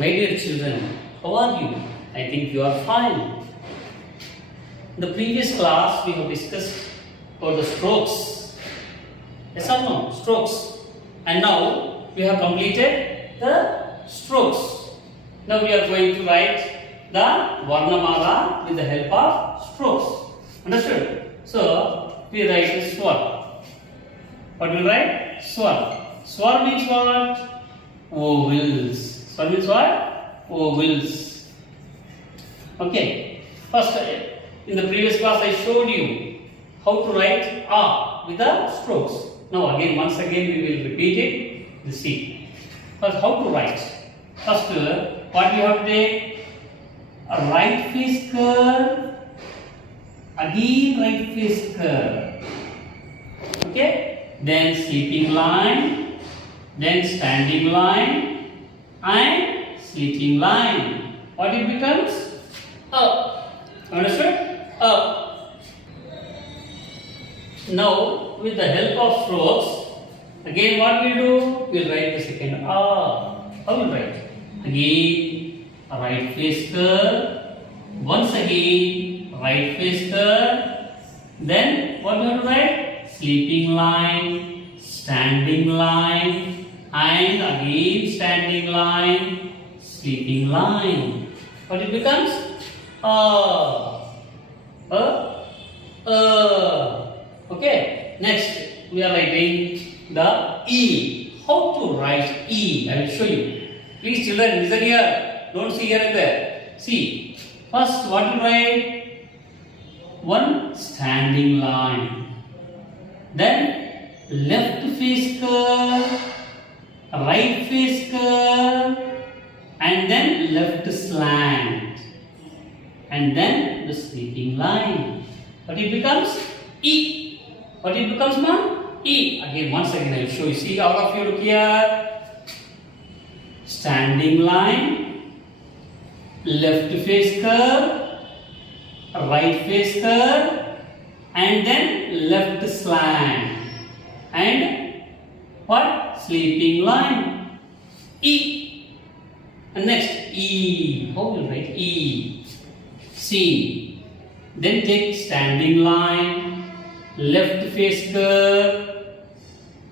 My dear children, how are you? I think you are fine. In the previous class, we have discussed about the strokes. Yes or no? Strokes. And now we have completed the strokes. Now we are going to write the Varnamala with the help of strokes. Understood? So we write Swar. What will write? Swar. Swar means what? Vowels. Swar means what? Vowels. Okay. First, in the previous class, I showed you how to write A with the strokes. Now again, once again, we will repeat it. You see. First, how to write? First, what you have to take? A right face curve. Again, right face curve. Okay. Then sleeping line. Then standing line. And sleeping line. What it becomes? Up. Understood? Up. Now, with the help of strokes, again what we do? We'll write the second A. How will write? Again, a right face curve. Once again, right face curve. Then what we have to write? Sleeping line, standing line, and again standing line, sleeping line. What it becomes? Okay. Next, we are writing the E. How to write E? I will show you. Please, children, listen here. Don't see here and there. See. First, what to write? One standing line. Then left face curve, right face curve, and then left slant, and then the sleeping line. What it becomes? E. What it becomes, ma'am? E. Again, once again, I will show you. See, all of you look here. Standing line, left face curve, right face curve, and then left slant, and what? Sleeping line. E. And next, E. How will you write E? C. Then take standing line, left face curve,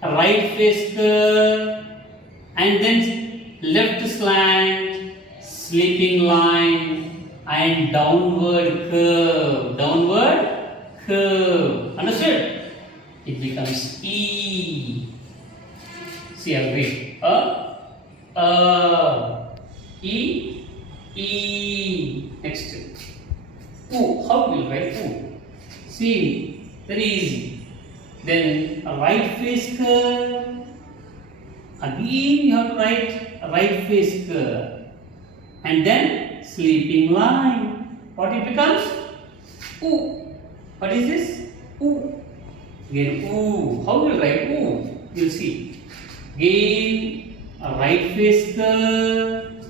right face curve, and then left slant, sleeping line, and downward curve. Downward curve. Understood? It becomes E. See, I'll read. E. E. Next. U. How will you write U? See, very easy. Then a right face curve. Again, you have to write a right face curve. And then sleeping line. What it becomes? U. What is this? U. Again, U. How will you write U? You'll see. Again, a right face curve.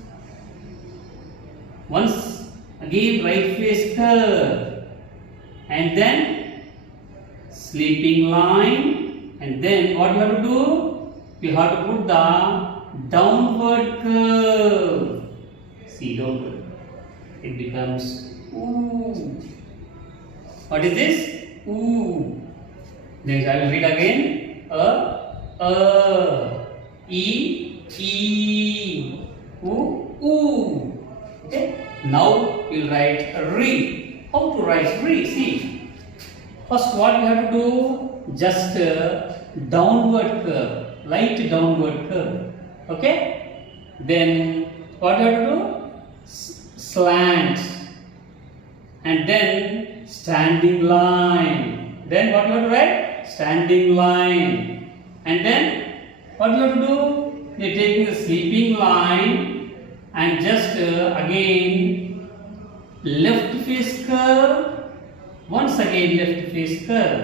Once again, right face curve. And then sleeping line. And then what you have to do? You have to put the downward curve. See, downward. It becomes U. What is this? U. Then I will read again. E. U. U. Okay. Now we will write re. How to write re? See. First, what we have to do? Just downward curve. Light downward curve. Okay. Then what you have to do? Slant. And then standing line. Then what you have to write? Standing line. And then what you have to do? You are taking the sleeping line and just again left face curve. Once again left face curve.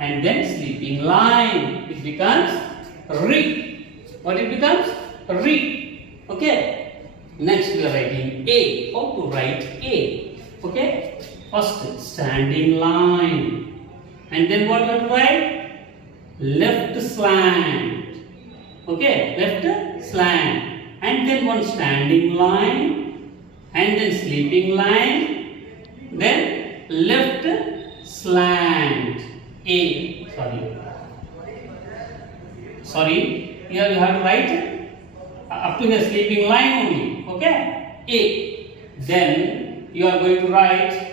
And then sleeping line. It becomes re. What it becomes? Re. Okay. Next we are writing A. How to write A? Okay. First standing line. And then what you have to write? Left slant. Okay. Left slant. And then one standing line, and then sleeping line, then left slant. Sorry, here you have to write up to the sleeping line only. Okay, A. Then you are going to write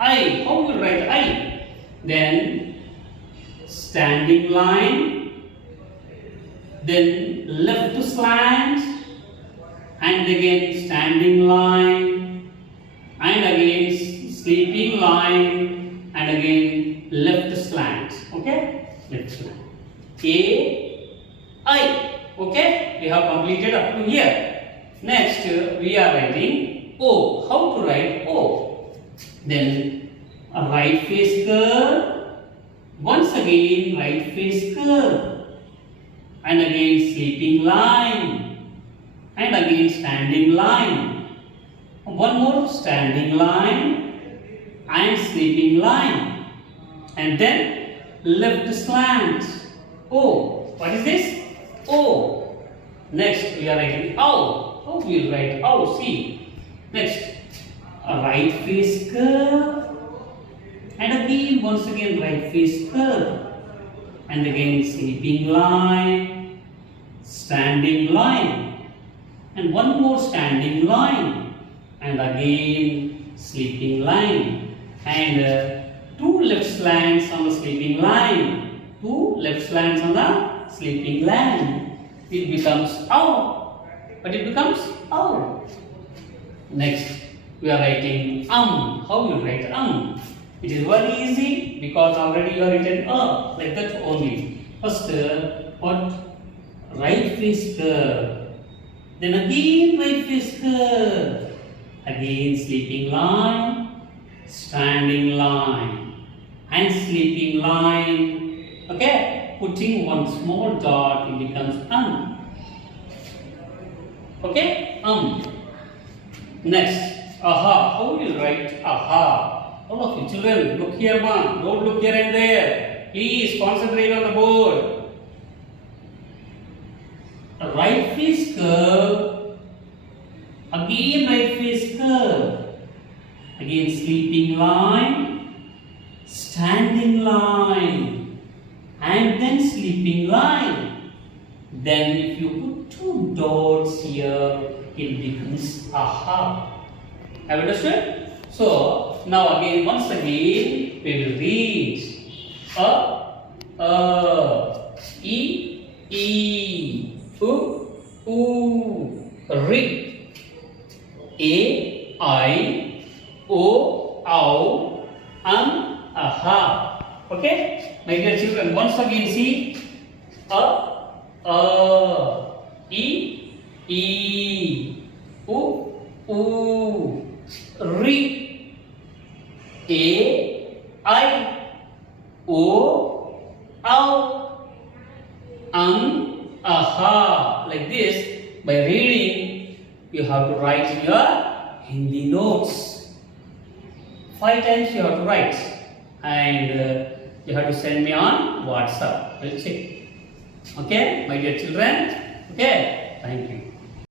I. How will you write I? Then standing line, then left slant, and again standing line, and again sleeping line, and again left slant. Okay, left slant. A, I. Okay, we have completed up to here. Next, we are writing O. How to write O? Then a right face curve. Once again, right face curve, and again sleeping line, and again standing line. One more standing line and sleeping line, and then left slant. O. What is this? O. Next, we are writing ow. How we will write ow? See. Next, a right face curve, and again once again right face curve, and again sleeping line, standing line, and one more standing line, and again sleeping line, and two left slants on the sleeping line, two left slants on the sleeping line. It becomes ow. But it becomes ow. Next, we are writing How you write It is very easy because already you are written like that only. First, what? Right face curve. Then again right face curve. Again sleeping line, standing line, and sleeping line. Okay, putting one small dot, it becomes Okay, Next, aha. How will you write aha? All of you children, look here, ma. Don't look here and there. Please concentrate on the board. A right face curve. Again right face curve. Again sleeping line, standing line, and then sleeping line. Then if you put two dots here, it becomes aha. Have you understood? So now again, once again, we will read E, U, ri, A, I, O, ow, aha. Okay, my dear children, once again see E, U, ri, A, I, O, ow, aha. Like this, by reading, you have to write your Hindi notes. 5 times you have to write, and you have to send me on WhatsApp. We'll check. Okay, my dear children. Okay, thank you.